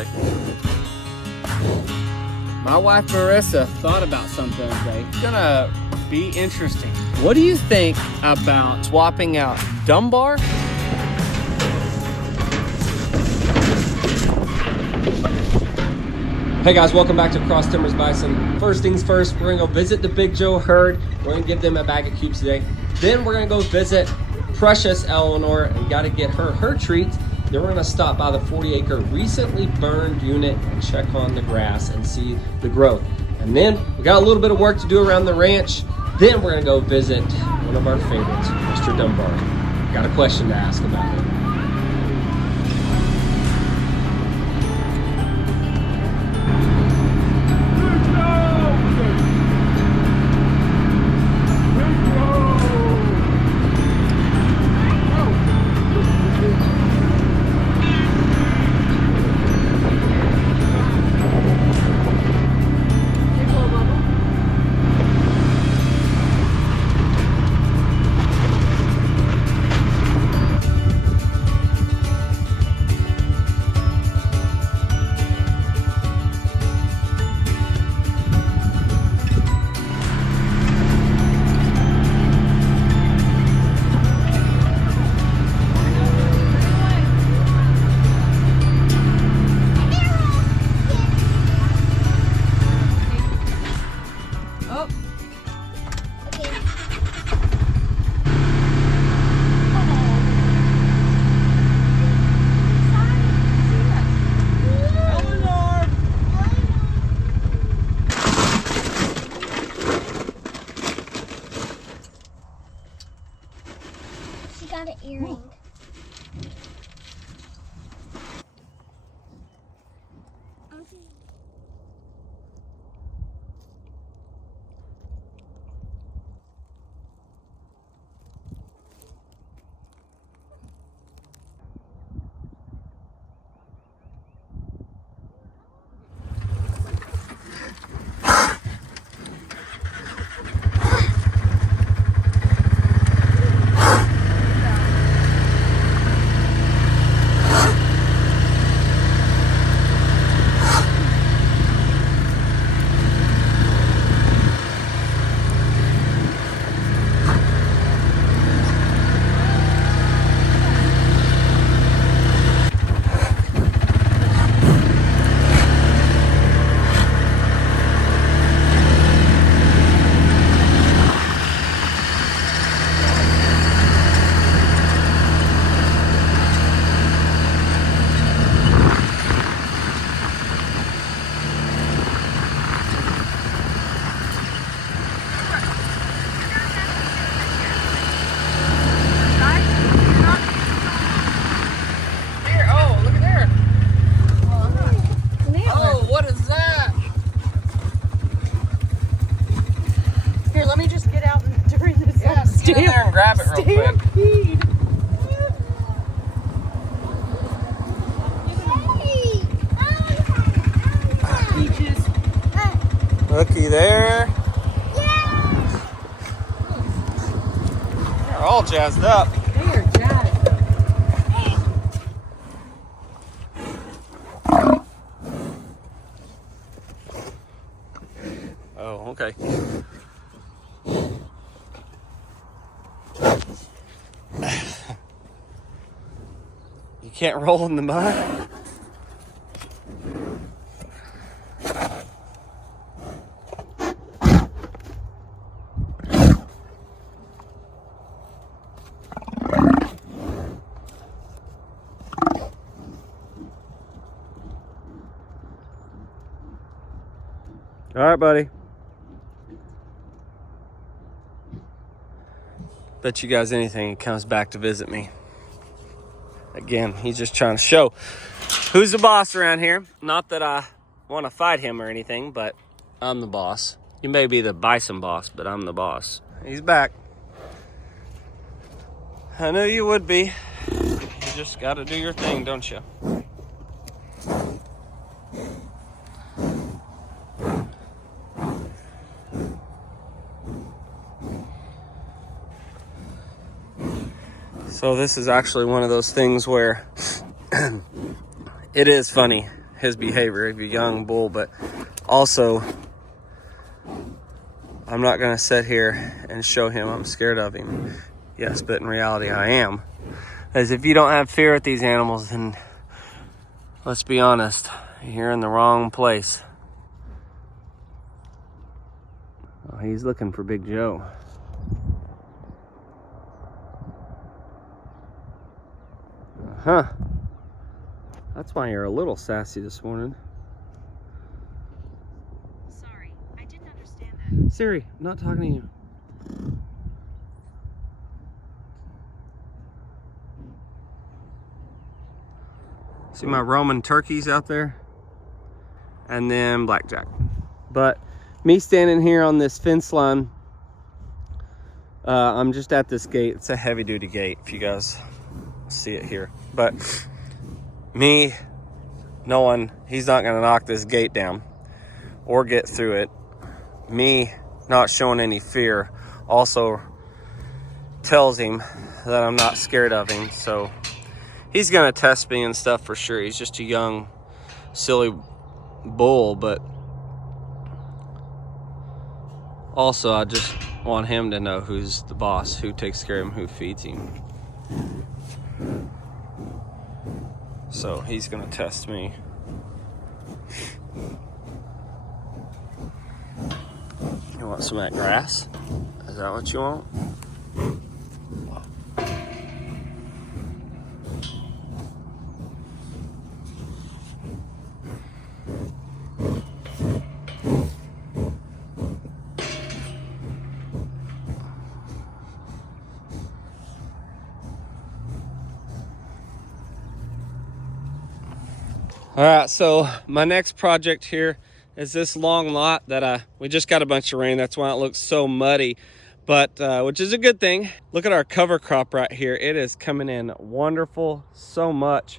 Okay. My wife Marissa thought about something today. It's gonna be interesting. What do you think about swapping out Dunbar? Hey guys, welcome back to Cross Timbers Bison. First things first, we're gonna go visit the Big Joe herd. We're gonna give them a bag of cubes today. Then we're gonna go visit Precious Eleanor and gotta get her treats. Then we're gonna stop by the 40-acre recently burned unit and check on the grass and see the growth. And then we got a little bit of work to do around the ranch. Then we're gonna go visit one of our favorites, Mr. Dumbar. Got a question to ask about him. Got an earring. Get in there and grab it real quick. Looky there. They're all jazzed up. They are jazzed up. Oh, okay. You can't roll in the mud. All right, buddy. Bet you guys anything he comes back to visit me. Again, he's just trying to show who's the boss around here. Not that I want to fight him or anything, but I'm the boss. You may be the Bison boss, but I'm the boss. He's back. I knew you would be. You just got to do your thing, don't you? So this is actually one of those things where it is funny his behavior of a young bull, but also I'm not going to sit here and show him I'm scared of him. Yes, but in reality I am. As if you don't have fear with these animals, then let's be honest, you're in the wrong place. Oh, he's looking for Big Joe. Huh. That's why you're a little sassy this morning. Sorry, I didn't understand that. Siri, I'm not talking to you. See my Roman turkeys out there? And then blackjack. But me standing here on this fence line, I'm just at this gate. It's a heavy duty gate if you guys see it here. But me knowing he's not gonna knock this gate down or get through it, me not showing any fear also tells him that I'm not scared of him. So he's gonna test me and stuff for sure. He's just a young, silly bull, but also I just want him to know who's the boss, who takes care of him, who feeds him. So he's gonna test me. You want some of that grass? Is that what you want? All right, so my next project here is this long lot that we just got a bunch of rain. That's why it looks so muddy, but which is a good thing. Look at our cover crop right here. It is coming in wonderful, so much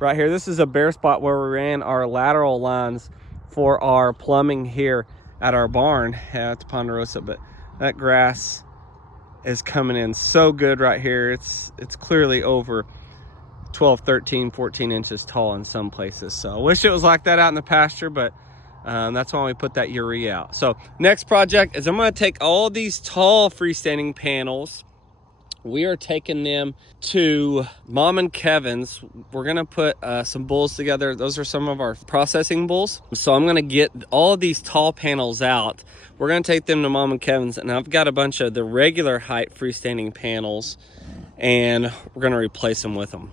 right here. This is a bare spot where we ran our lateral lines for our plumbing here at our barn at Ponderosa, but that grass is coming in so good right here. It's clearly over 12, 13, 14 inches tall in some places. So I wish it was like that out in the pasture, but that's why we put that urea out. So next project is I'm going to take all these tall freestanding panels. We are taking them to Mom and Kevin's. We're going to put some bulls together. Those are some of our processing bulls. So I'm going to get all of these tall panels out. We're going to take them to Mom and Kevin's, and I've got a bunch of the regular height freestanding panels, and we're going to replace them with them.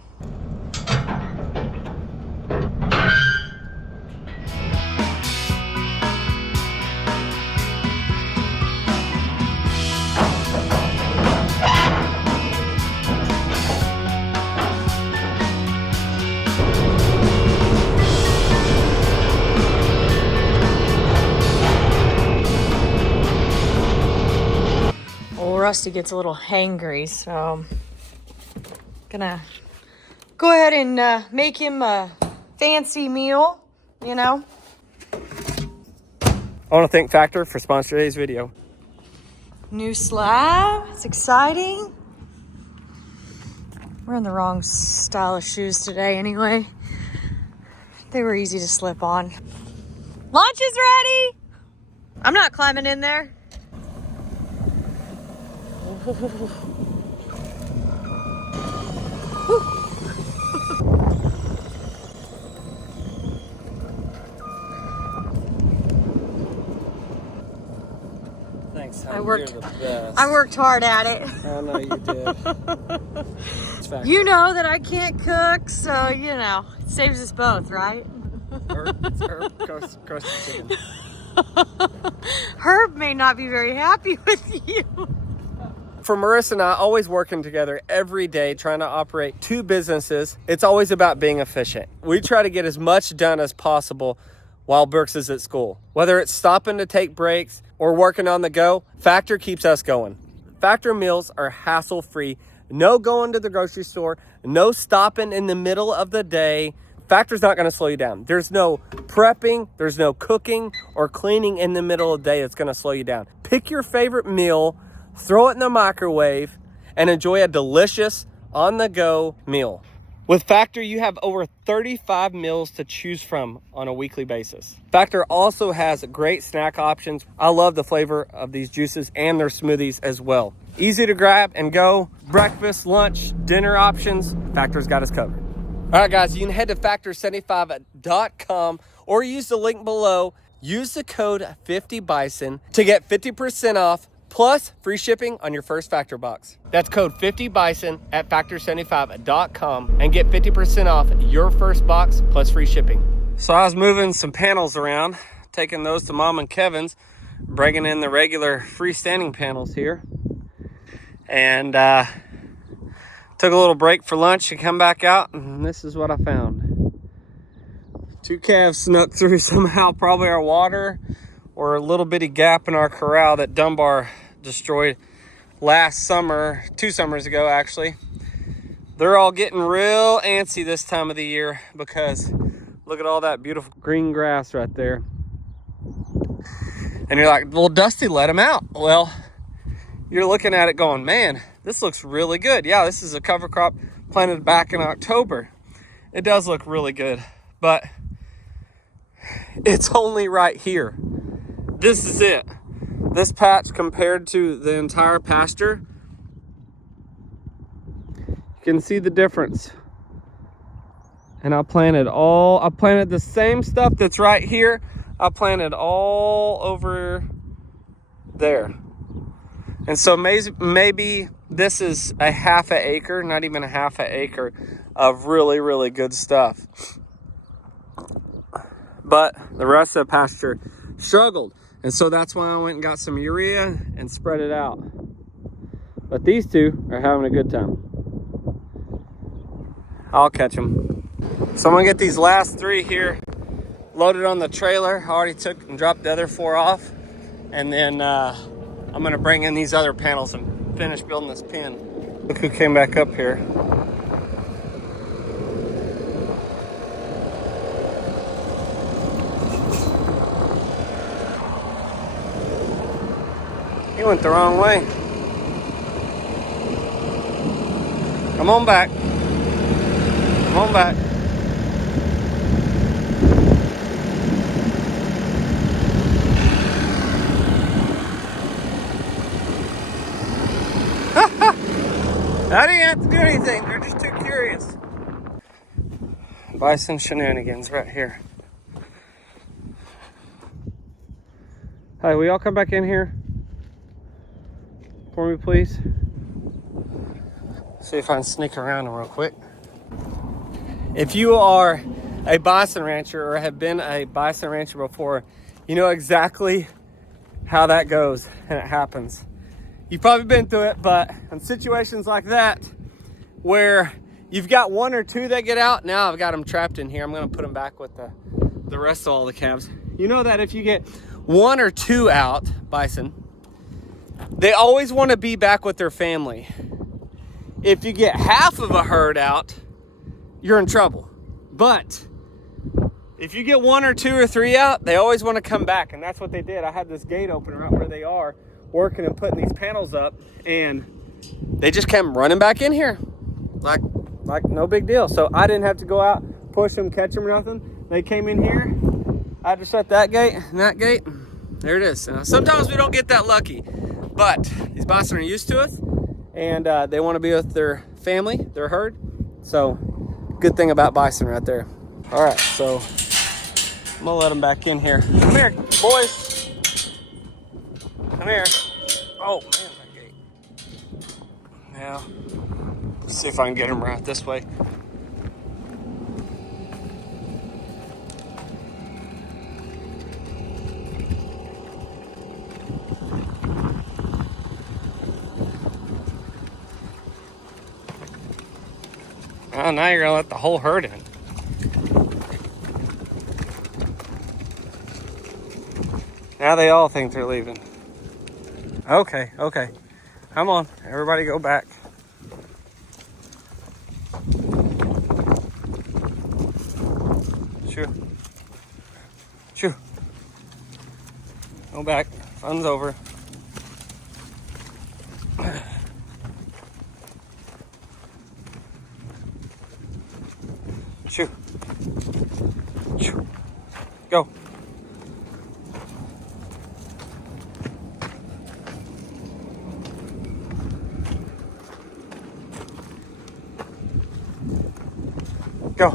Rusty gets a little hangry, so gonna go ahead and make him a fancy meal, you know. I want to thank Factor for sponsoring today's video. New slab, it's exciting. We're in the wrong style of shoes today anyway. They were easy to slip on. Lunch is ready. I'm not climbing in there. Thanks, I worked hard at it. I know you did. You know that I can't cook, so you know, it saves us both, right? Herb may not be very happy with you. For Marissa and I, always working together every day, trying to operate two businesses, it's always about being efficient. We try to get as much done as possible while Brooks is at school. Whether it's stopping to take breaks or working on the go, Factor keeps us going. Factor meals are hassle-free. No going to the grocery store, no stopping in the middle of the day. Factor's not gonna slow you down. There's no prepping, there's no cooking or cleaning in the middle of the day that's gonna slow you down. Pick your favorite meal, throw it in the microwave, and enjoy a delicious on-the-go meal. With Factor, you have over 35 meals to choose from on a weekly basis. Factor also has great snack options. I love the flavor of these juices and their smoothies as well. Easy to grab and go. Breakfast, lunch, dinner options. Factor's got us covered. All right, guys, you can head to factor75.com or use the link below. Use the code 50Bison to get 50% off plus free shipping on your first Factor box. That's code 50Bison at factor75.com and get 50% off your first box plus free shipping. So I was moving some panels around, taking those to Mom and Kevin's, bringing in the regular freestanding panels here. And took a little break for lunch and come back out, and this is what I found. 2 calves snuck through somehow, probably our water or a little bitty gap in our corral that Dunbar destroyed last summer, 2 summers ago actually. They're all getting real antsy this time of the year because look at all that beautiful green grass right there. And you're like, well, Dusty, let them out. Well, you're looking at it going, man, this looks really good. Yeah, this is a cover crop planted back in October. It does look really good, but it's only right here. This is it. This patch compared to the entire pasture, you can see the difference. And I planted the same stuff that's right here. I planted all over there. And so maybe this is a half an acre, not even a half an acre of really, really good stuff. But the rest of the pasture struggled. And so that's why I went and got some urea and spread it out. But these two are having a good time. I'll catch them. So I'm gonna get these last 3 here loaded on the trailer. I already took and dropped the other 4 off. And then I'm gonna bring in these other panels and finish building this pen. Look who came back up here. He went the wrong way. Come on back. Come on back. I didn't have to do anything. They're just too curious. Bison shenanigans right here. Hi, will y'all come back in here for me, please? See if I can sneak around them real quick. If you are a bison rancher or have been a bison rancher before, you know exactly how that goes and it happens. You've probably been through it, but in situations like that where you've got 1 or 2 that get out, now I've got them trapped in here. I'm gonna put them back with the rest of all the calves. You know that if you get 1 or 2 out, bison, they always wanna be back with their family. If you get half of a herd out, you're in trouble. But if you get 1 or 2 or 3 out, they always wanna come back, and that's what they did. I had this gate open right where they are, working and putting these panels up, and they just came running back in here like no big deal. So I didn't have to go out, push them, catch them, nothing. They came in here. I had to shut that gate and that gate. There it is. Sometimes we don't get that lucky, but these bison are used to it, and they want to be with their family, their herd. So good thing about bison right there. All right, so I'm gonna let them back in here. Come here, boys. Come here. Oh, man, that gate. Yeah. Let's see if I can get him right this way. Oh, now you're gonna let the whole herd in. Now they all think they're leaving. Okay. Come on, everybody go back. Shoo. Go back, fun's over. Shoo. Shoo. Go. Go.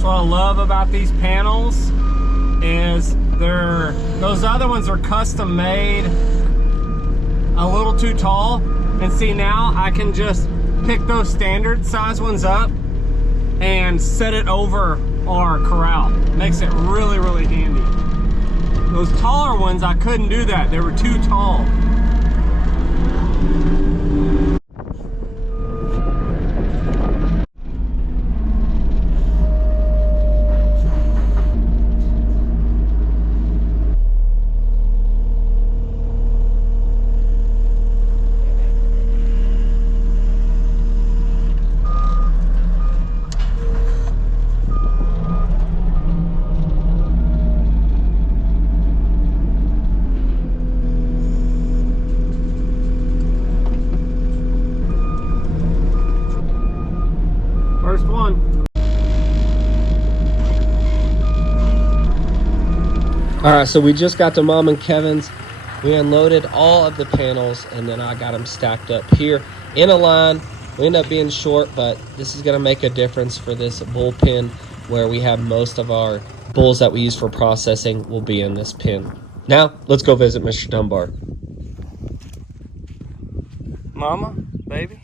What I love about these panels is those other ones are custom made a little too tall, and see, now I can just pick those standard size ones up and set it over our corral. Makes it really, really handy. Those taller ones, I couldn't do that. They were too tall. First one. All right, so we just got to Mom and Kevin's. We unloaded all of the panels, and then I got them stacked up here in a line. We end up being short, but this is gonna make a difference for this bull pen, where we have most of our bulls that we use for processing will be in this pen. Now, let's go visit Mr. Dunbar. Mama, baby.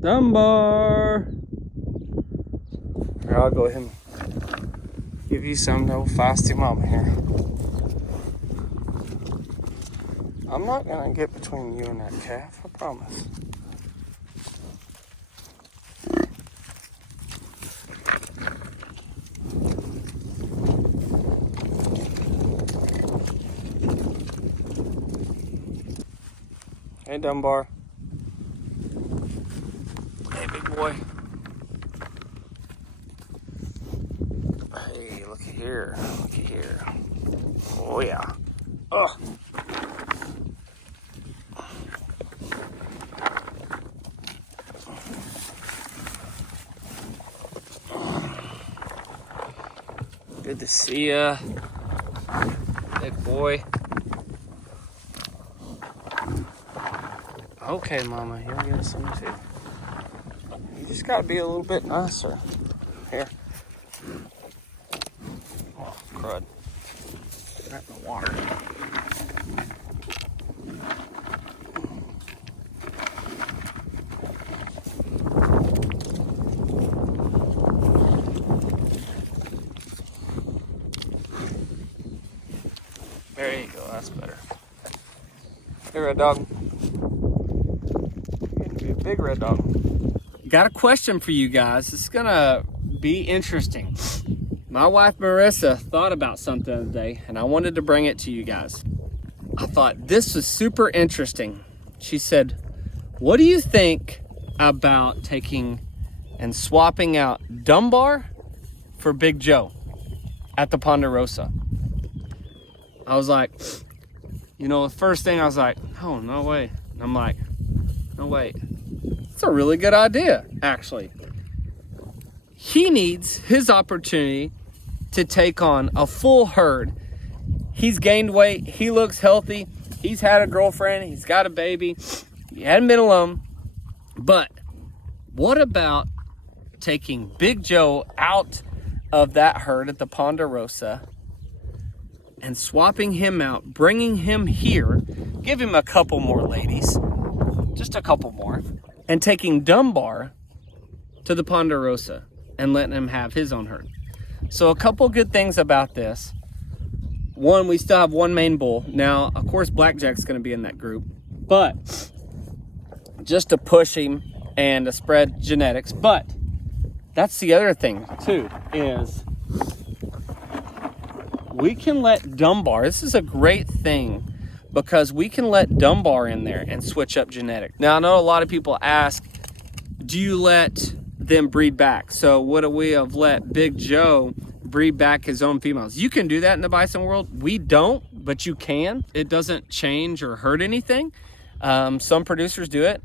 Dunbar. Here, I'll go ahead and give you some no fasty mama here. I'm not gonna get between you and that calf, I promise. Hey, Dunbar. Hey, big boy. Hey, looky here. Looky here. Oh, yeah. Ugh. Good to see ya, big boy. Okay, Mama, you'll get some too. You just gotta be a little bit nicer. Here. Oh, crud. Right in the water. There you go, that's better. Hey, Red Dog. Big red dog. Got a question for you guys. It's gonna be interesting. My wife Marissa thought about something today, and I wanted to bring it to you guys. I thought this was super interesting. She said, what do you think about taking and swapping out Dunbar for Big Joe at the Ponderosa? I was like, you know, the first thing I was like, oh, no way. And I'm like, no, wait. It's a really good idea, actually. He needs his opportunity to take on a full herd. He's gained weight. He looks healthy. He's had a girlfriend. He's got a baby. He hadn't been alone. But what about taking Big Joe out of that herd at the Ponderosa and swapping him out, bringing him here, give him a couple more ladies, just a couple more, and taking Dunbar to the Ponderosa and letting him have his own herd. So a couple good things about this. One, we still have one main bull. Now, of course, Blackjack's going to be in that group, but just to push him and to spread genetics. But that's the other thing too, is we can let Dunbar, this is a great thing, because we can let Dunbar in there and switch up genetic. Now, I know a lot of people ask, do you let them breed back? So would we have let Big Joe breed back his own females? You can do that in the bison world. We don't, but you can. It doesn't change or hurt anything. Some producers do it.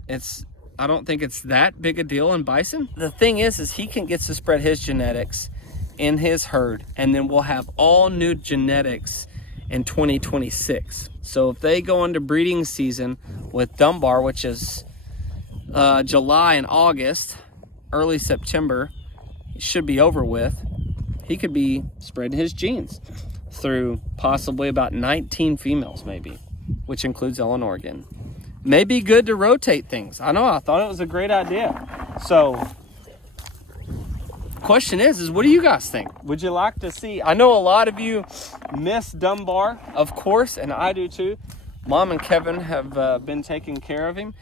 I don't think it's that big a deal in bison. The thing is he can get to spread his genetics in his herd, and then we'll have all new genetics in 2026. So if they go into breeding season with Dunbar, which is July and August, early September, it should be over with. He could be spreading his genes through possibly about 19 females maybe, which includes Eleanor again. May be good to rotate things. I know, I thought it was a great idea. So question is what do you guys think? Would you like to see, I know a lot of you miss Dunbar, of course, and I do too. Mom and Kevin have been taking care of him,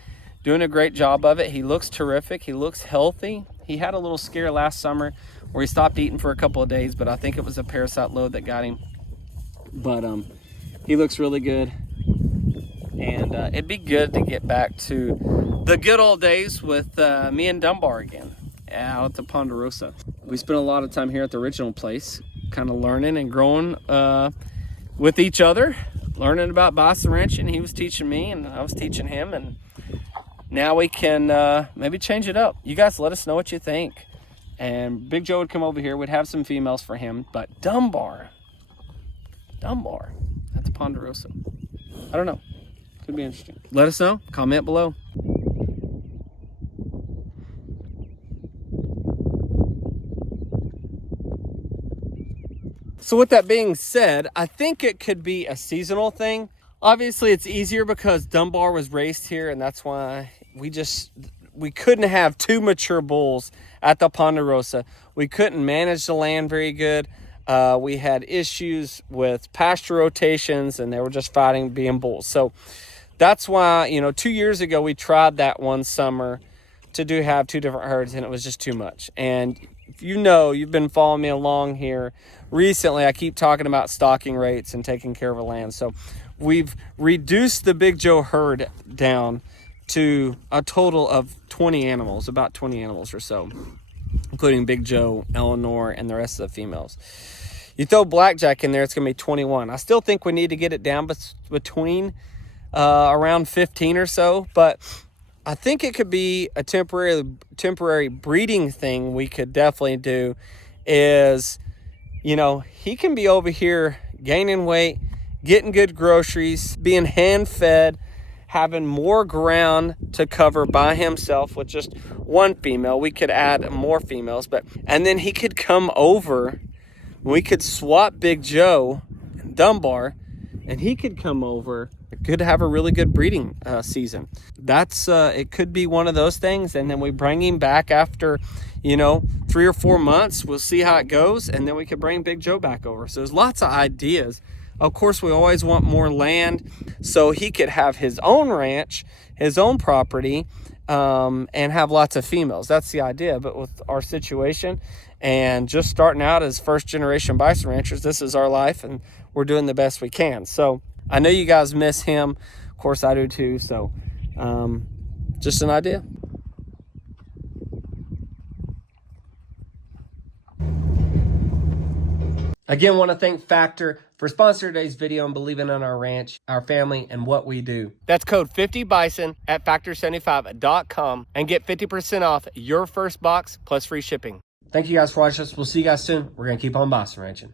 doing a great job of it. He looks terrific. He looks healthy. He had a little scare last summer where he stopped eating for a couple of days, but I think it was a parasite load that got him. But he looks really good. And it'd be good to get back to the good old days with me and Dunbar again out at the Ponderosa. We spent a lot of time here at the original place, kind of learning and growing with each other, learning about bison ranching. He was teaching me and I was teaching him, and now we can maybe change it up. You guys let us know what you think. And Big Joe would come over here. We'd have some females for him, but Dunbar at the Ponderosa. I don't know. Could be interesting. Let us know. Comment below. So with that being said, I think it could be a seasonal thing. Obviously, it's easier because Dunbar was raised here, and that's why we couldn't have two mature bulls at the Ponderosa. We couldn't manage the land very good. We had issues with pasture rotations, and they were just fighting being bulls. So that's why, 2 years ago, we tried that one summer to have two different herds, and it was just too much. And if you've been following me along here recently, I keep talking about stocking rates and taking care of the land. So we've reduced the Big Joe herd down to a total of 20 animals, about 20 animals or so, including Big Joe, Eleanor, and the rest of the females. You throw Blackjack in there, it's going to be 21. I still think we need to get it down between around 15 or so, but I think it could be a temporary breeding thing we could definitely do is, he can be over here gaining weight, getting good groceries, being hand-fed, having more ground to cover by himself with just one female. We could add more females, and then he could come over. We could swap Big Joe and Dunbar, and he could come over. It could have a really good breeding season. That's it could be one of those things, and then we bring him back after 3 or 4 months. We'll see how it goes, and then we could bring Big Joe back over. So there's lots of ideas. Of course, we always want more land so he could have his own ranch, his own property, and have lots of females. That's the idea. But with our situation and just starting out as first generation bison ranchers, this is our life, and we're doing the best we can. So I know you guys miss him. Of course, I do too. So just an idea. Again, want to thank Factor for sponsoring today's video and believing in our ranch, our family, and what we do. That's code 50BISON at factor75.com and get 50% off your first box plus free shipping. Thank you guys for watching us. We'll see you guys soon. We're going to keep on bison ranching.